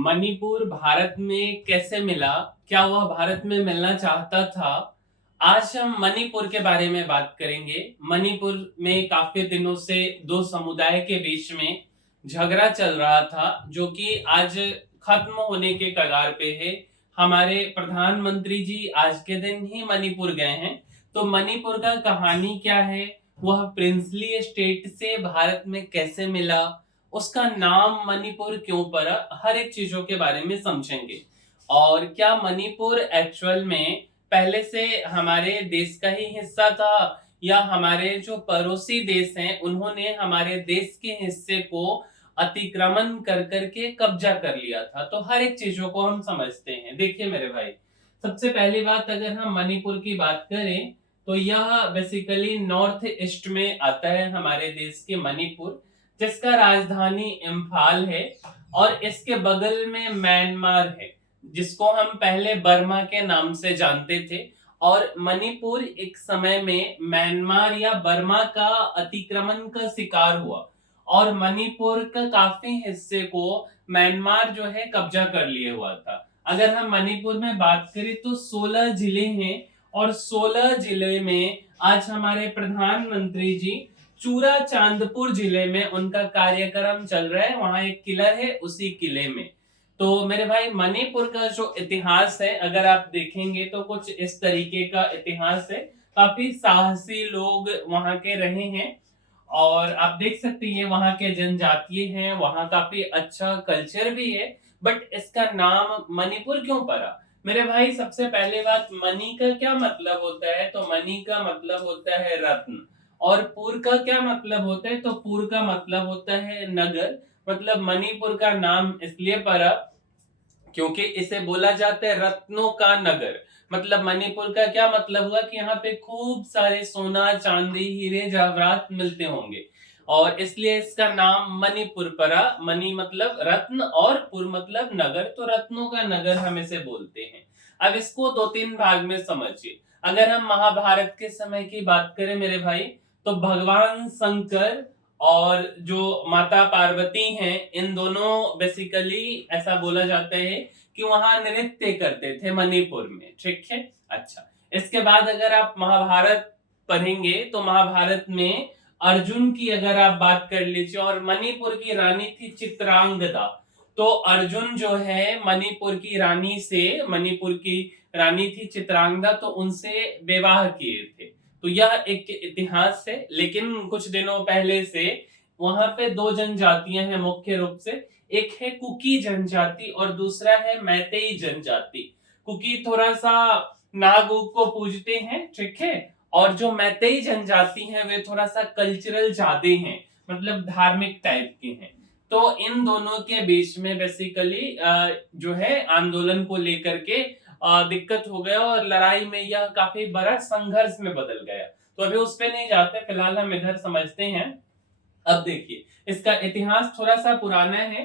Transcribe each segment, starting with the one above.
मणिपुर भारत में कैसे मिला? क्या वह भारत में मिलना चाहता था? आज हम मणिपुर के बारे में बात करेंगे। मणिपुर में काफी दिनों से दो समुदाय के बीच में झगड़ा चल रहा था, जो कि आज खत्म होने के कगार पे है। हमारे प्रधानमंत्री जी आज के दिन ही मणिपुर गए हैं। तो मणिपुर का कहानी क्या है, वह प्रिंसली स्टेट से भारत में कैसे मिला, उसका नाम मणिपुर क्यों पड़ा, हर एक चीजों के बारे में समझेंगे। और क्या मणिपुर एक्चुअल में पहले से हमारे देश का ही हिस्सा था, या हमारे जो पड़ोसी देश हैं उन्होंने हमारे देश के हिस्से को अतिक्रमण कर करके कब्जा कर लिया था। तो हर एक चीजों को हम समझते हैं। देखिए मेरे भाई, सबसे पहली बात, अगर हम मणिपुर की बात करें तो यह बेसिकली नॉर्थ ईस्ट में आता है हमारे देश के मणिपुर, जिसका राजधानी इम्फाल है। और इसके बगल में म्यांमार है, जिसको हम पहले बर्मा के नाम से जानते थे। और मणिपुर एक समय में म्यांमार या बर्मा का अतिक्रमण का शिकार हुआ, और मणिपुर का काफी हिस्से को म्यांमार जो है कब्जा कर लिए हुआ था। अगर हम मणिपुर में बात करें तो 16 जिले हैं, और 16 जिले में आज हमारे प्रधानमंत्री जी चूरा चांदपुर जिले में उनका कार्यक्रम चल रहा है। वहां एक किला है, उसी किले में। तो मेरे भाई, मणिपुर का जो इतिहास है अगर आप देखेंगे तो कुछ इस तरीके का इतिहास है। काफी साहसी लोग वहां के रहे हैं, और आप देख सकते हैं वहां के जनजातीय हैं, वहां काफी अच्छा कल्चर भी है। बट इसका नाम मणिपुर क्यों पड़ा? मेरे भाई, सबसे पहले बात, मणि का क्या मतलब होता है? तो मणि का मतलब होता है रत्न। और पुर का क्या मतलब होता है? तो पुर का मतलब होता है नगर। मतलब मणिपुर का नाम इसलिए पड़ा क्योंकि इसे बोला जाता है रत्नों का नगर। मतलब मणिपुर का क्या मतलब हुआ कि यहाँ पे खूब सारे सोना चांदी हीरे जवाहरात मिलते होंगे, और इसलिए इसका नाम मणिपुर पड़ा। मणि मतलब रत्न और पुर मतलब नगर, तो रत्नों का नगर हम इसे बोलते हैं। अब इसको दो तीन भाग में समझिए। अगर हम महाभारत के समय की बात करें मेरे भाई, तो भगवान शंकर और जो माता पार्वती हैं, इन दोनों बेसिकली ऐसा बोला जाता है कि वहां नृत्य करते थे मणिपुर में। ठीक है, अच्छा। इसके बाद अगर आप महाभारत पढ़ेंगे तो महाभारत में अर्जुन की अगर आप बात कर लीजिए, और मणिपुर की रानी थी चित्रांगदा। तो अर्जुन जो है मणिपुर की रानी से, मणिपुर की रानी थी चित्रांगदा, तो उनसे विवाह किए थे। तो यह एक इतिहास है। लेकिन कुछ दिनों पहले से वहां पे दो जनजातियां हैं मुख्य रूप से। एक है कुकी जनजाति और दूसरा है मैतेई जनजाति। कुकी थोड़ा सा नाग उग को पूजते हैं, ठीक है। और जो मैतेई जनजाति है वे थोड़ा सा कल्चरल ज्यादा हैं, मतलब धार्मिक टाइप के हैं। तो इन दोनों के बीच में बेसिकली जो है आंदोलन को लेकर के दिक्कत हो गया, और लड़ाई में यह काफी बड़ा संघर्ष में बदल गया। तो अभी उस पे नहीं जाते, फिलहाल हम इधर समझते हैं। अब देखिए, इसका इतिहास थोड़ा सा पुराना है।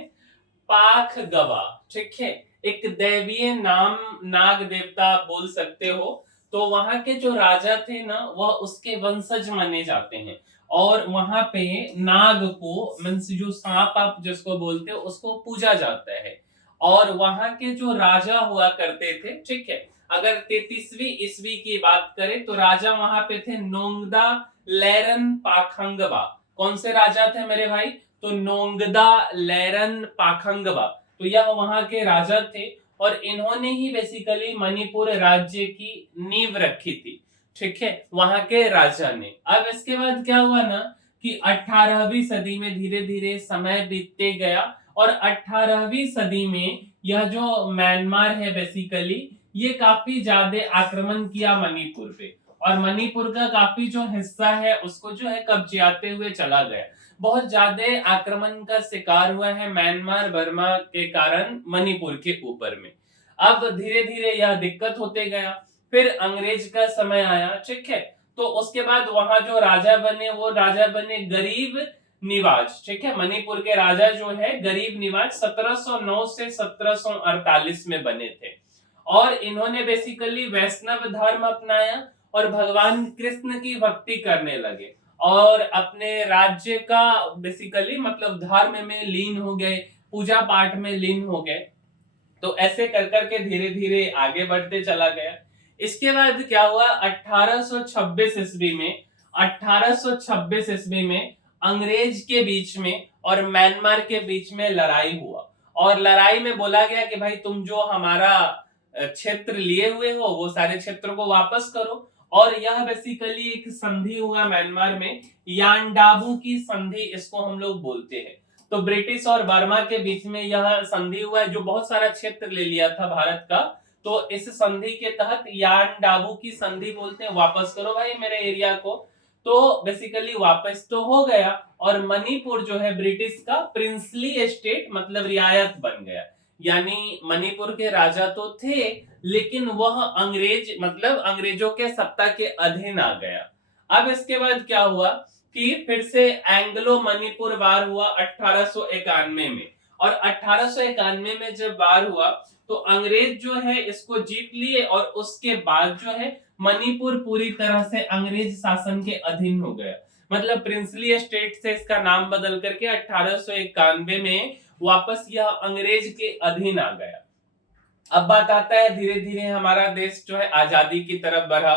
पाख गवा, ठीक है, एक दैवीय नाम, नाग देवता बोल सकते हो। तो वहां के जो राजा थे ना, वह उसके वंशज माने जाते हैं। और वहां पे नाग को, मीन्स जो सांप आप जिसको बोलते हो, उसको पूजा जाता है। और वहां के जो राजा हुआ करते थे, ठीक है, अगर 33वीं ईस्वी की बात करें तो राजा वहां पे थे नोंगदा लेरन पाखंगबा। कौन से राजा थे मेरे भाई? तो नोंगदा लेरन पाखंगबा। तो यह वहां के राजा थे, और इन्होंने ही बेसिकली मणिपुर राज्य की नींव रखी थी। ठीक है, वहां के राजा ने। अब इसके बाद क्या हुआ ना, कि 18वीं सदी में धीरे धीरे समय बीतते गया, और 18वीं सदी में यह जो म्यांमार है बेसिकली, ये काफी ज्यादा आक्रमण किया मणिपुर पे, और मणिपुर का काफी जो हिस्सा है उसको जो है कब्जाते हुए चला गया। बहुत ज्यादा आक्रमण का शिकार हुआ है म्यांमार बर्मा के कारण मणिपुर के ऊपर में। अब धीरे धीरे यह दिक्कत होते गया। फिर अंग्रेज का समय आया, ठीक है। तो उसके बाद वहां जो राजा बने, वो राजा बने गरीब निवाज, ठीक है। मणिपुर के राजा जो है गरीब निवाज 1709 से 1748 में बने थे। और इन्होंने बेसिकली वैष्णव धर्म अपनाया, और भगवान कृष्ण की भक्ति करने लगे, और अपने राज्य का बेसिकली मतलब धर्म में लीन हो गए, पूजा पाठ में लीन हो गए। तो ऐसे कर करके धीरे धीरे आगे बढ़ते चला गया। इसके बाद क्या हुआ, 1826 ईस्वी में 1826 ईस्वी में अंग्रेज के बीच में और म्यांमार के बीच में लड़ाई हुआ, और लड़ाई में बोला गया कि भाई तुम जो हमारा क्षेत्र लिए हुए हो वो सारे क्षेत्रों को वापस करो। और यह बेसिकली एक संधि हुआ म्यांमार में, यांडाबू की संधि इसको हम लोग बोलते हैं। तो ब्रिटिश और बर्मा के बीच में यह संधि हुआ है, जो बहुत सारा क्षेत्र ले लिया था भारत का। तो इस संधि के तहत यांडाबू की संधि बोलते हैं, वापस करो भाई मेरे एरिया को। तो बेसिकली वापस तो हो गया, और मणिपुर जो है ब्रिटिश का प्रिंसली स्टेट मतलब रियायत बन गया। यानी मणिपुर के राजा तो थे, लेकिन वह अंग्रेज मतलब अंग्रेजों के सत्ता के अधीन आ गया। अब इसके बाद क्या हुआ कि फिर से एंग्लो मणिपुर वार हुआ 1891 में, और 1891 में जब वार हुआ तो अंग्रेज जो है इसको जीत लिए, और उसके बाद जो है मणिपुर पूरी तरह से अंग्रेज शासन के अधीन हो गया। मतलब प्रिंसली स्टेट से इसका नाम बदल करके 1891 में वापस यह अंग्रेज के अधीन आ गया। अब बात आता है धीरे धीरे हमारा देश जो है आजादी की तरफ बढ़ा,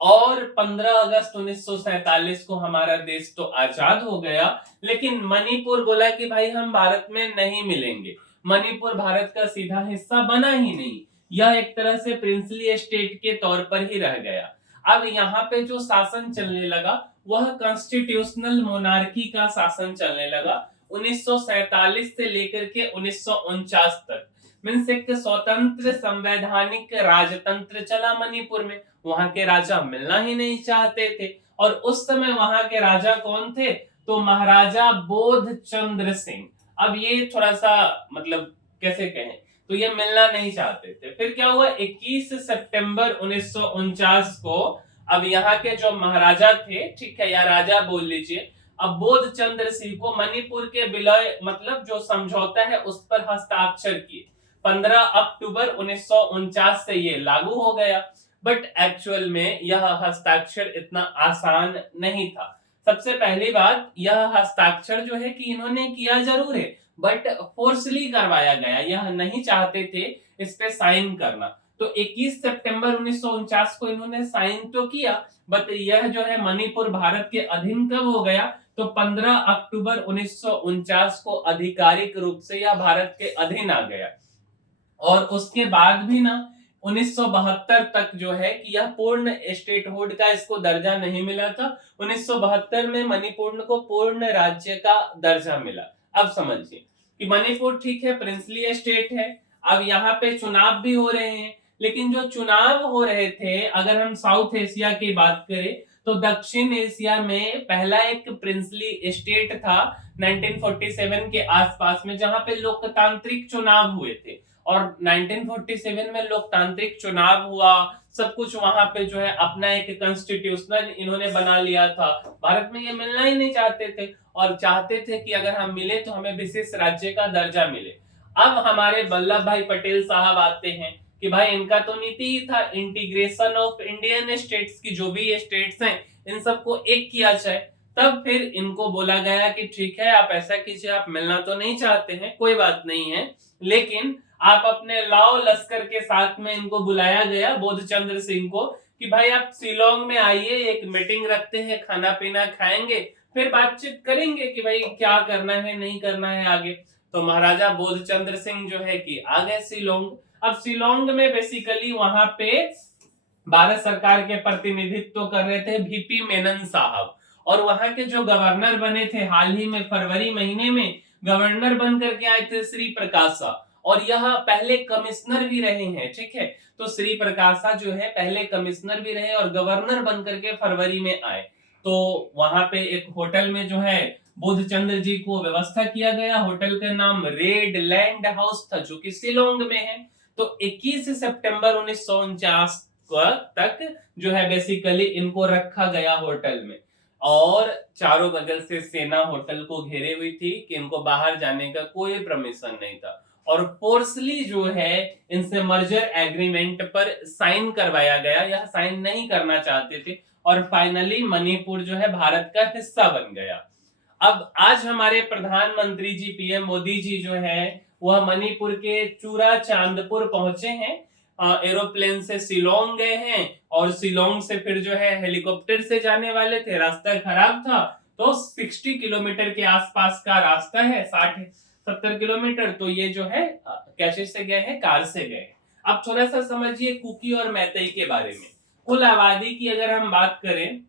और 15 अगस्त 1947 को हमारा देश तो आजाद हो गया। लेकिन मणिपुर बोला कि भाई हम भारत में नहीं मिलेंगे, मणिपुर भारत का सीधा हिस्सा बना ही नहीं, यह एक तरह से प्रिंसली स्टेट के तौर पर ही रह गया। अब यहाँ पे जो शासन चलने लगा वह कॉन्स्टिट्यूशनल मोनार्की का शासन चलने लगा 1947 से लेकर के 1949 तक। मीन्स एक स्वतंत्र संवैधानिक राजतंत्र चला मणिपुर में। वहां के राजा मिलना ही नहीं चाहते थे, और उस समय वहां के राजा कौन थे, तो महाराजा बोध चंद्र सिंह। अब ये थोड़ा सा मतलब कैसे कहें, तो ये मिलना नहीं चाहते थे। फिर क्या हुआ, 21 सितंबर 1949 को अब यहाँ के जो महाराजा थे, ठीक है या राजा बोल लीजिए, अब बोध चंद्र सिंह को मणिपुर के विलय मतलब जो समझौता है उस पर हस्ताक्षर किए। 15 अक्टूबर 1949 से ये लागू हो गया। बट एक्चुअल में यह हस्ताक्षर इतना आसान नहीं था। सबसे पहली बात, यह हस्ताक्षर जो है कि इन्होंने किया जरूर है, बट फोर्सली करवाया गया, यह नहीं चाहते थे इस पे साइन करना। तो 21 सितंबर 1949 को इन्होंने साइन तो किया, बट यह जो है मणिपुर भारत के अधीन कब हो गया, तो 15 अक्टूबर 1949 को आधिकारिक रूप से यह भारत के अधीन आ गया। और उसके बाद भी ना 1972 तक जो है कि यह पूर्ण स्टेटहुड का इसको दर्जा नहीं मिला था। 1972 में मणिपुर को पूर्ण राज्य का दर्जा मिला। अब समझिए कि मणिपुर ठीक है प्रिंसली स्टेट है, अब यहाँ पे चुनाव भी हो रहे हैं, लेकिन जो चुनाव हो रहे थे, अगर हम साउथ एशिया की बात करें तो दक्षिण एशिया में पहला एक प्रिंसली स्टेट था 1947 के आसपास में, जहां पे लोकतांत्रिक चुनाव हुए थे। और 1947 में लोकतांत्रिक चुनाव हुआ, सब कुछ वहां पे जो है अपना एक कॉन्स्टिट्यूशनल इन्होंने बना लिया था। भारत में ये मिलना ही नहीं चाहते थे, और चाहते थे कि अगर हम मिले तो हमें विशेष राज्य का दर्जा मिले। अब हमारे वल्लभ भाई पटेल साहब आते हैं कि भाई इनका तो नीति ही था इंटीग्रेशन ऑफ इंडियन स्टेट्स की, जो भी स्टेट्स हैं इन सबको एक किया जाए। तब फिर इनको बोला गया कि ठीक है आप ऐसा कीजिए, आप मिलना तो नहीं चाहते हैं, कोई बात नहीं है, लेकिन आप अपने लाओ लश्कर के साथ में इनको बुलाया गया बोधचंद्र सिंह को कि भाई आप शिलोंग में आइए, एक मीटिंग रखते हैं, खाना पीना खाएंगे, फिर बातचीत करेंगे कि भाई क्या करना है नहीं करना है आगे। तो महाराजा बोधचंद्र सिंह जो है कि आ गए शिलोंग। अब शिलोंग में बेसिकली वहां पे भारत सरकार के प्रतिनिधित्व कर रहे थे वीपी मेनन साहब, और वहां के जो गवर्नर बने थे हाल ही में फरवरी महीने में गवर्नर बन करके आए थे श्री प्रकाशा, और यह पहले कमिश्नर भी रहे हैं, ठीक है। तो श्री प्रकाशा जो है पहले कमिश्नर भी रहे और गवर्नर बन करके फरवरी में आए। तो वहां पे एक होटल में जो है बोधचंद्र जी को व्यवस्था किया गया, होटल का नाम रेड लैंड हाउस था जो कि शिलोंग में है। तो 21 सितंबर 1949 तक जो है बेसिकली इनको रखा गया होटल में, और चारों बगल से सेना होटल को घेरे हुई थी कि इनको बाहर जाने का कोई परमिशन नहीं था, और फोर्सली जो है इनसे मर्जर एग्रीमेंट पर साइन करवाया गया, यह साइन नहीं करना चाहते थे, और फाइनली मणिपुर जो है भारत का हिस्सा बन गया। अब आज हमारे प्रधानमंत्री जी पीएम मोदी जी जो है वह मणिपुर के चूरा चांदपुर पहुंचे हैं। एरोप्लेन से शिलोंग गए हैं और शिलोंग से फिर जो है हेलीकॉप्टर से जाने वाले थे, रास्ता खराब था तो 60 किलोमीटर के आसपास का रास्ता है, 60-70 किलोमीटर, तो ये जो है कैसे से गए हैं, कार से गए। अब थोड़ा सा समझिए कुकी और मैतेई के बारे में। कुल आबादी की अगर हम बात करें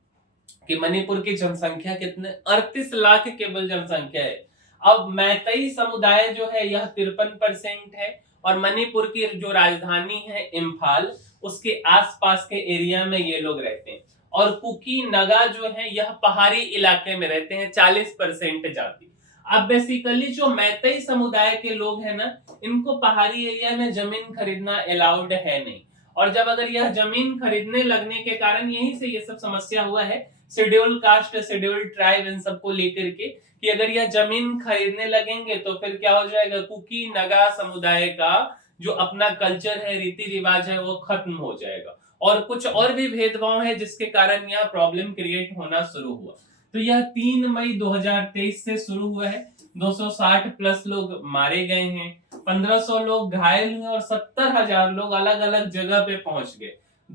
कि मणिपुर की जनसंख्या कितने, 38 लाख केवल जनसंख्या है। अब मैतेई समुदाय जो है यह 53% है और मणिपुर की जो राजधानी है इम्फाल, उसके आसपास के एरिया में ये लोग रहते हैं। और कुकी नगा जो है यह पहाड़ी इलाके में रहते हैं, 40% जाति। अब बेसिकली जो मैतेई समुदाय के लोग हैं ना, इनको पहाड़ी एरिया में जमीन खरीदना अलाउड है नहीं। और जब अगर यह जमीन खरीदने लगने के कारण यहीं से ये सब समस्या हुआ है schedule caste schedule tribe in सबको लेकर के, कि अगर यह जमीन खरीदने लगेंगे तो फिर क्या हो जाएगा, कुकी नगा समुदाय का जो अपना कल्चर है, रीति रिवाज है, वो खत्म हो जाएगा। और कुछ और भी भेदभाव है जिसके कारण यह प्रॉब्लम क्रिएट होना शुरू हुआ। तो यह 3 मई 2023 से शुरू हुआ है। 260 प्लस लोग मारे गए हैं, 1500 लोग घायल हुए और 70,000 लोग अलग अलग जगह पे पहुंच गए।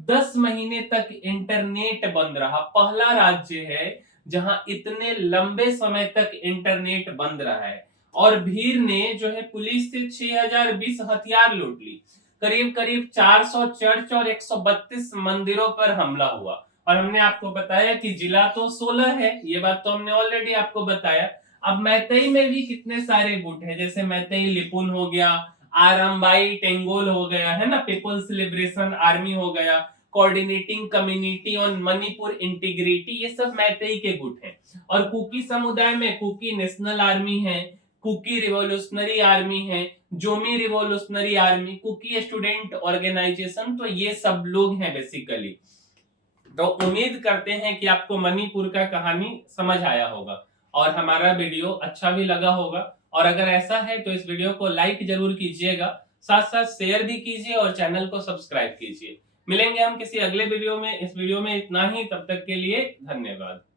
10 महीने तक इंटरनेट बंद रहा। पहला राज्य है जहां इतने लंबे समय तक इंटरनेट बंद रहा है। और भीड़ ने जो है पुलिस से 6020 हथियार लूट ली। करीब करीब 400 चर्च और 132 मंदिरों पर हमला हुआ। और हमने आपको बताया कि जिला तो 16 है, ये बात तो हमने ऑलरेडी आपको बताया। अब मैतेई में भी कितने सारे गुट है, जैसे मैतेई लिपुन हो गया, आरम्बाई टेंगोल हो गया, है ना, पीपुल्स लिबरेशन आर्मी हो गया, coordinating community on Manipur integrity, ये सब मैतेई के गुट हैं। और कुकी समुदाय में कुकी नेशनल आर्मी है, कुकी रिवोल्यूशनरी आर्मी है, Zomi Revolutionary Army, Kuki Student Organisation, तो ये सब लोग हैं बेसिकली। तो उम्मीद करते हैं कि आपको मणिपुर का कहानी समझ आया होगा और हमारा वीडियो अच्छा भी लगा होगा। और अगर ऐसा है तो इस वीडियो को लाइक जरूर कीजिएगा, साथ साथ शेयर भी कीजिए और चैनल को सब्सक्राइब कीजिए। मिलेंगे हम किसी अगले वीडियो में। इस वीडियो में इतना ही, तब तक के लिए धन्यवाद।